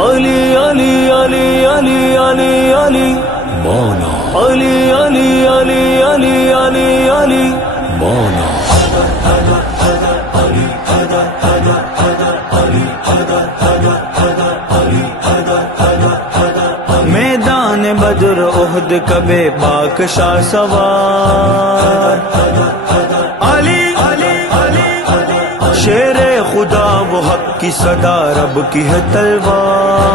علی علی علی علی علی علی مولا علی علی علی علی علی علی مولا میدان بدر احد کبے پاک شاہ سوار علی علی علی شیر خدا وہ حق کی صدا رب کی ہے تلوار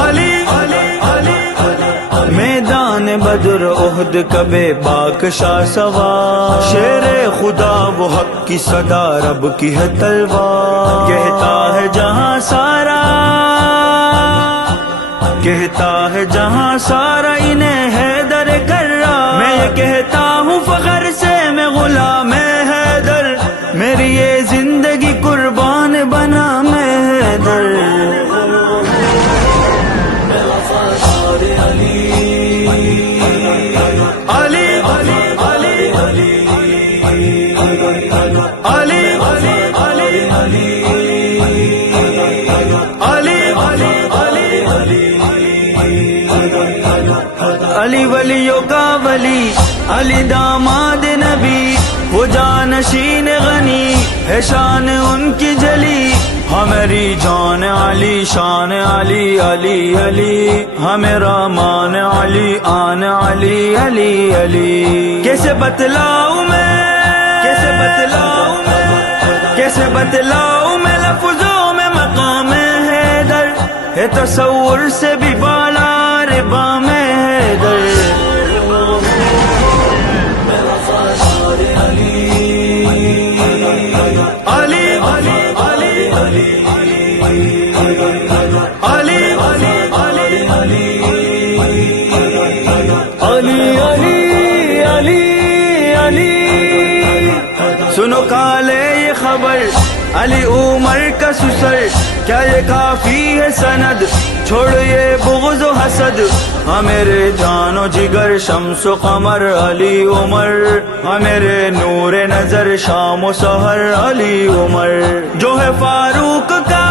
علی علی علی میدان بدر احد کبے پاک شاہ سوار شیر خدا وہ حق کی صدا رب کی ہے تلوار کہتا ہے جہاں سارا کہتا ہے جہاں سارا انہیں حیدر کر رہا میں یہ کہتا ہوں فخر سے میں غلام حیدر میری یہ زندگی قربان بنا میں حیدر علی علی علی علی علی علی علی ولیوں کا ولی علی داماد نبی وہ جانشین غنی ہے شان ان کی جلی ہماری جان علی شان علی علی علی ہمیرا مان علی آن علی علی علی کیسے بتلاؤں میں کیسے بتلاؤں میں کیسے بتلاؤں میں لفظوں میں مقام حیدر ہے تصور سے بھی بالا ربام حیدر علی علی علی علی علی علی علی علی علی سنو کالے یہ خبر علی عمر کا سسر کیا یہ کافی ہے سند چھوڑ یہ بغض و حسد ہاں میرے جان و جگر شمس و قمر علی عمر ہاں میرے نور نظر شام و سحر علی عمر جو ہے فاروق کا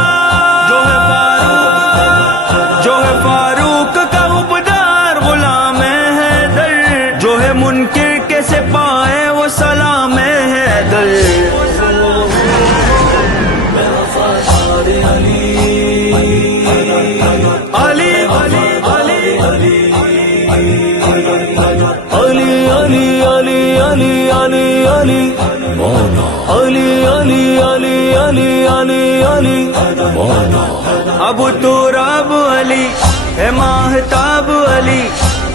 جو ہے فاروق کا جو ہے فاروق کا عبدار غلام حیدر جو ہے منکر کیسے پائے وہ سلام حیدر علی علی علی علی علی علی علی علی علی علی مولا علی علی علی علی علی علی مولا ابو تراب علی ہے ماہتاب علی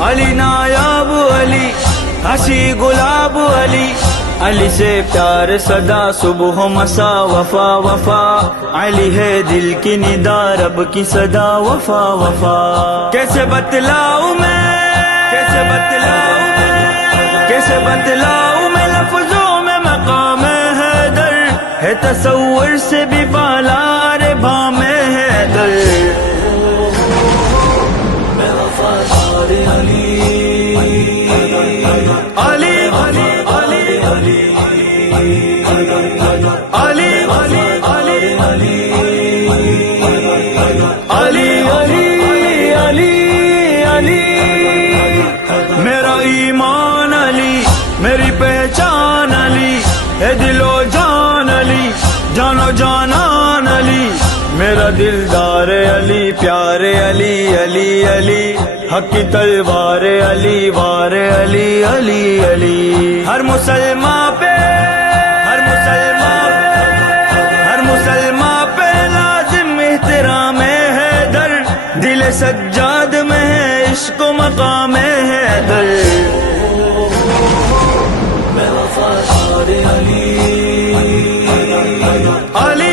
علی نایاب علی ہنسی گلاب علی علی سے پیار صدا صبح و مسا وفا وفا علی ہے دل کی ندا رب کی صدا وفا وفا کیسے بتلاؤں میں کیسے بتلاؤں میں کیسے بتلاؤں میں لفظوں میں مقام حیدر ہے تصور سے بھی بالا ربام حیدر علی علی علی علی علی علی علی علی علی علی علی میرا ایمان علی میری پہچان علی ہے دل و جان علی جان و جانان علی میرا دلدار علی پیارے علی علی علی حق کی تلوار علی وار علی علی علی ہر مسلمان پہ ہر مسلمان پہ لازم احترام حیدر دل سجاد میں ہے عشق و مقام حیدر علی علی